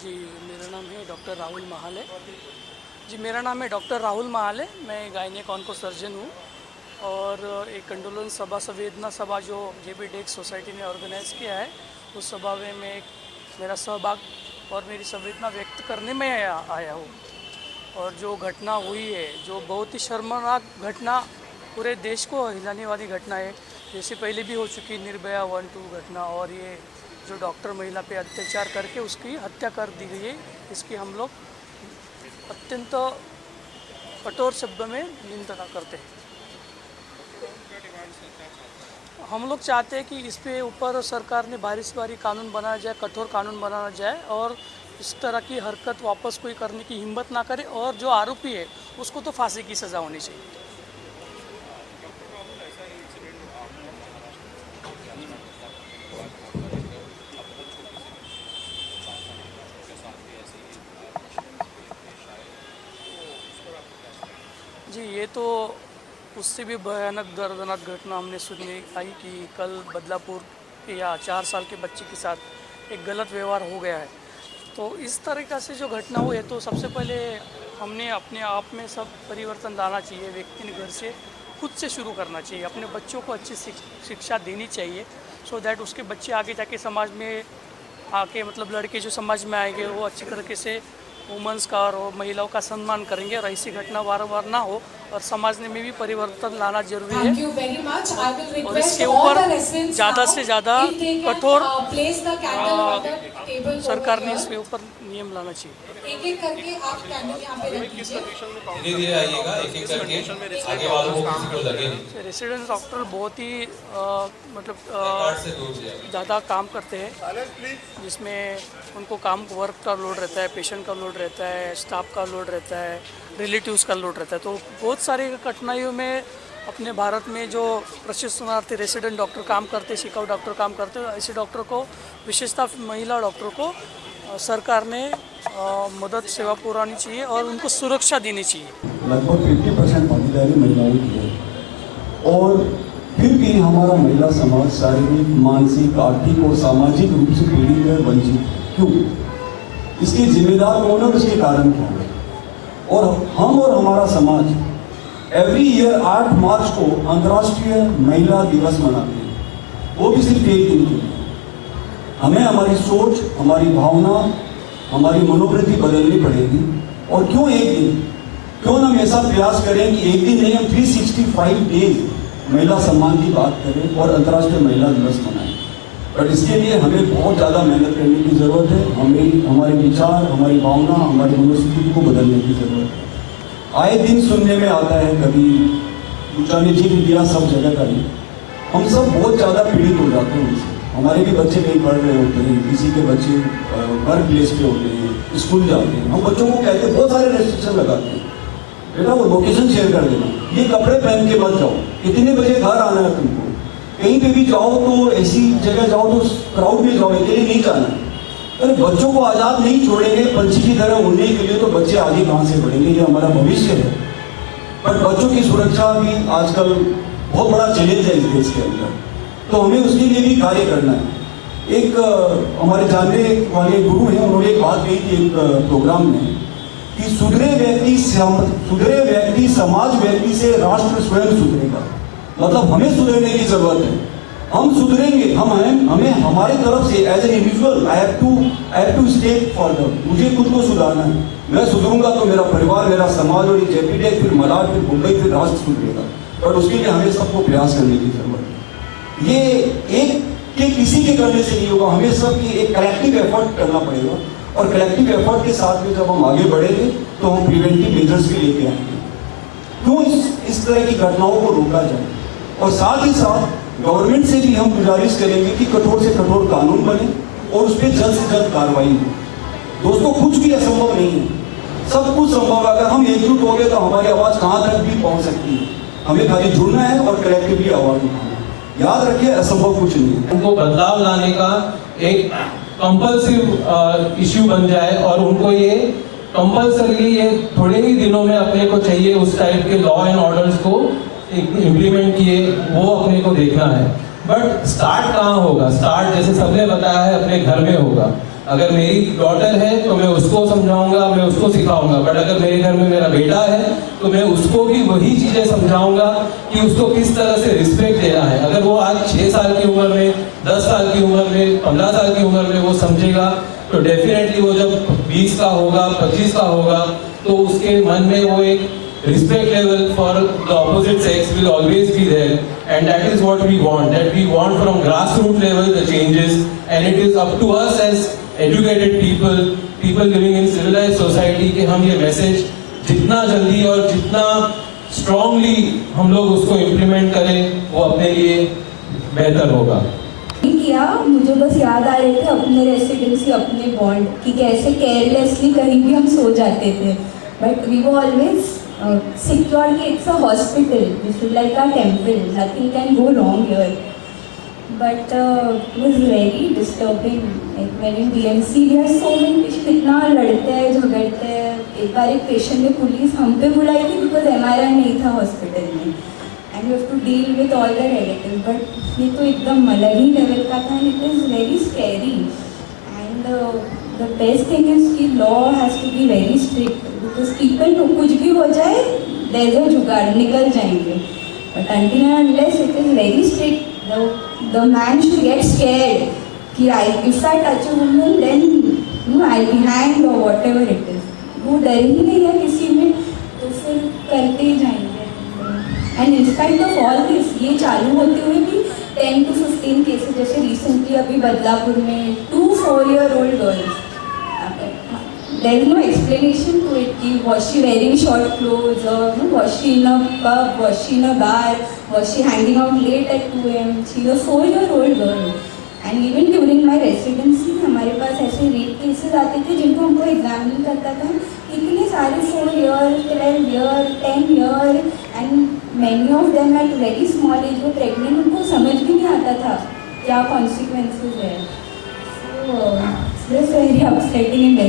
जी मेरा नाम है डॉक्टर राहुल महाले। जी मेरा नाम है डॉक्टर राहुल महाले। मैं गायनेक ऑन्को सर्जन हूँ और एक कंडोलेंस सभा संवेदना सभा जो जेबी डेक्स सोसाइटी ने ऑर्गेनाइज़ किया है, उस सभा में मैं मेरा सहभाग और मेरी संवेदना व्यक्त करने में आया हूँ। और जो घटना हुई है, जो बहुत ही शर्मनाक घटना, पूरे देश को हिलाने वाली घटना है। जैसे पहले भी हो चुकी निर्भया 1-2 घटना, और ये जो डॉक्टर महिला पे अत्याचार करके उसकी हत्या कर दी गई है, इसकी हम लोग अत्यंत कठोर शब्दों में निंदा करते हैं। हम लोग चाहते हैं कि इस पे ऊपर सरकार ने भारी से भारी कानून बनाया जाए, कठोर कानून बनाना जाए, और इस तरह की हरकत वापस कोई करने की हिम्मत ना करे, और जो आरोपी है उसको तो फांसी की सज़ा होनी चाहिए। जी ये तो उससे भी भयानक दर्दनाक घटना हमने सुनने आई कि कल बदलापुर के या 4 साल के बच्चे के साथ एक गलत व्यवहार हो गया है। तो इस तरीक़ा से जो घटना हुई है, तो सबसे पहले हमने अपने आप में सब परिवर्तन लाना चाहिए। व्यक्ति ने घर से खुद से शुरू करना चाहिए, अपने बच्चों को अच्छी शिक्षा देनी चाहिए, सो दैट उसके बच्चे आगे जाके समाज में आके, मतलब लड़के जो समाज में आएंगे वो अच्छी तरीके से वुमेंस का और महिलाओं का सम्मान करेंगे, और ऐसी घटना बार ना हो, और समाज में भी परिवर्तन लाना जरूरी है। और इसके ऊपर ज़्यादा से ज़्यादा कठोर सरकार ने इसके ऊपर नियम लाना चाहिए। एक करके आप कैंडल यहाँ पे रख दीजिए। धीरे-धीरे आइएगा, एक-एक करके आगे वालों को किसी को लगे नहीं। रेसिडेंस डॉक्टर बहुत ही मतलब से दूर जाइए। ज़्यादा काम करते हैं, जिसमें उनको काम वर्क का लोड रहता है, पेशेंट का लोड रहता है, स्टाफ का लोड रहता है, रिलेटिव्स का लोड रहता है। तो बहुत सारी कठिनाइयों में अपने भारत में जो प्रशिक्षणार्थी रेसिडेंट डॉक्टर काम करते, शिकाऊ डॉक्टर काम करते, ऐसे डॉक्टर को, विशेषतः महिला डॉक्टर को सरकार ने मदद सेवा पुरानी चाहिए और उनको सुरक्षा देनी चाहिए। लगभग 50% भागीदारी महिलाओं की है, और फिर भी हमारा महिला समाज शारीरिक, मानसिक, आर्थिक और सामाजिक रूप से पीड़ित है, वंचित। क्यों? इसके जिम्मेदार कौन है और इसके कारण क्या है? और हम और हमारा समाज एवरी ईयर 8 मार्च को अंतर्राष्ट्रीय महिला दिवस मनाते हैं, वो भी सिर्फ एक दिन के लिए। हमें हमारी सोच, हमारी भावना, हमारी मनोवृत्ति बदलनी पड़ेगी। और क्यों एक दिन? क्यों हम ऐसा प्रयास करें कि एक दिन नहीं, हम 365 डेज महिला सम्मान की बात करें और अंतर्राष्ट्रीय महिला दिवस मनाएं। पर इसके लिए हमें बहुत ज़्यादा मेहनत करने की ज़रूरत है। हमें हमारे विचार, हमारी भावना, हमारी मनोस्थिति को बदलने की ज़रूरत है। आए दिन सुनने में आता है, कभी ऊंचा नीचे भी दिया सब जगह का ही, हम सब बहुत ज़्यादा पीड़ित हो जाते हैं उनसे। हमारे भी बच्चे कहीं पढ़ रहे होते हैं, किसी के बच्चे वर्क प्लेस पे होते हैं, स्कूल जाते हैं, हम बच्चों को कहते हैं, बहुत सारे रेस्ट्रिक्शन लगाते हैं, बेटा वो लोकेशन शेयर कर देना, ये कपड़े पहन के मत जाओ, इतने बजे घर आना है तुमको, कहीं पे भी जाओ तो ऐसी जगह जाओ तो क्राउड में जाओ, अकेले नहीं जाना है। अरे बच्चों को आज़ाद नहीं छोड़ेंगे पंछी की तरह उड़ने के लिए, तो बच्चे आगे कहाँ से बढ़ेंगे? ये हमारा भविष्य है। पर बच्चों की सुरक्षा भी आजकल बहुत बड़ा चैलेंज है इस देश के अंदर, तो हमें उसके लिए भी कार्य करना है। एक हमारे जानने वाले गुरु हैं, उन्होंने एक बात कही थी एक प्रोग्राम में कि सुधरे व्यक्ति समाज व्यक्ति से राष्ट्र स्वयं सुधरेगा। मतलब हमें सुधरने की जरूरत है, हम सुधरेंगे, हमें हमारे तरफ से as an individual I have to step forward. मुझे खुद को सुधारना है। मैं सुधरूंगा तो मेरा परिवार, मेरा समाज, और ये जेपीटेक, फिर मलाड, फिर मुंबई, फिर राष्ट्र सुधरेगा। और उसके लिए हमें सबको प्रयास करने की जरूरत है। ये एक के किसी के करने से नहीं होगा, हमें सब की एक कलेक्टिव एफर्ट करना पड़ेगा। और कलेक्टिव एफर्ट के साथ में जब हम आगे बढ़ेंगे तो हम प्रिवेंटिव मेजर्स भी लेके आएंगे। क्यों इस तरह की घटनाओं को रोका जाए, और साथ ही साथ गवर्नमेंट से भी हम गुजारिश करेंगे कि कठोर से कठोर कानून बने और उस पर जल्द से जल्द कार्रवाई हो। दोस्तों, कुछ भी असंभव नहीं है, सब कुछ संभव है। अगर हम एकजुट हो गए तो हमारी आवाज़ कहाँ तक भी पहुँच सकती है। हमें खाली जुड़ना है और कलेक्टिवली आवाज़ उठाना है। याद रखिए, असंभव कुछ नहीं है। उनको बदलाव लाने का एक कंपल्सिव इश्यू बन जाए, और उनको ये कंपल्सरी ये थोड़े ही दिनों में अपने को चाहिए उस टाइप के लॉ एंड ऑर्डर्स को इम्प्लीमेंट किए, वो अपने को देखना है। बट स्टार्ट कहाँ होगा? स्टार्ट जैसे सबने बताया है अपने घर में होगा। अगर मेरी डॉटर है तो मैं उसको समझाऊंगा, मैं उसको सिखाऊंगा, बट अगर मेरे घर में मेरा बेटा है तो मैं उसको भी वही चीज़ें समझाऊंगा कि उसको किस तरह से रिस्पेक्ट देना है। अगर वो आज 6 साल की उम्र में, 10 साल की उम्र में, 15 साल की उम्र में वो समझेगा, तो डेफिनेटली वो जब 20 का होगा, 25 का होगा, तो उसके मन में वो एक respect level for the opposite sex will always be there, and that is what we want, that we want from grassroots level the changes, and it is up to us as educated people living in civilized society कि हम ये message जितना जल्दी और जितना strongly हम लोग उसको इम्प्लीमेंट करें वो अपने लिए बेहतर होगा। किया मुझे बस याद आ रहे थे अपने रेसिडेंसी, अपने बॉन्ड कि कैसे केयरलेसली कहीं भी हम सो जाते थे, बट वी वो ऑलवेज सिक्योर कि it's a hospital, this is like a temple, nothing can go wrong here, but it was very disturbing when in DMC we are so many patient, इतना लड़ते हैं झगड़ते हैं। एक बार एक पेशेंट ने पुलिस हम पे बुलाई थी बिकॉज एमआरआई नहीं था हॉस्पिटल में, and you have to deal with all the relatives, but ये तो एकदम अलग ही लेवल का था, and it is very scary, and the best thing is कि law has to be very strict, because people को कुछ भी हो जाए देयर इज अ जुगाड़, निकल जाएंगे, but until and unless it is very strict, the man should get scared कि if I touch a woman then I'll be hanged or whatever it is, वो डर ही नहीं है किसी में, तो फिर करते ही जाएंगे। And in spite of all this ये चालू होते हुए भी 10 to 15 केसेस, जैसे रिसेंटली अभी बदलापुर में 2 4-year-old girls, there is no explanation to it कि was she wearing short clothes or was she in a pub, was she in a bar, was she hanging out late at 2 AM, she was a 4-year-old girl, and even during my residency हमारे पास ऐसे rape cases आते थे जिनको हमको examine करता था, इतने सारे 4 year, 12 year, 10 year, and many of them at very small age वो pregnant, उनको समझ भी नहीं आता था क्या consequences है, so it's just very upsetting and very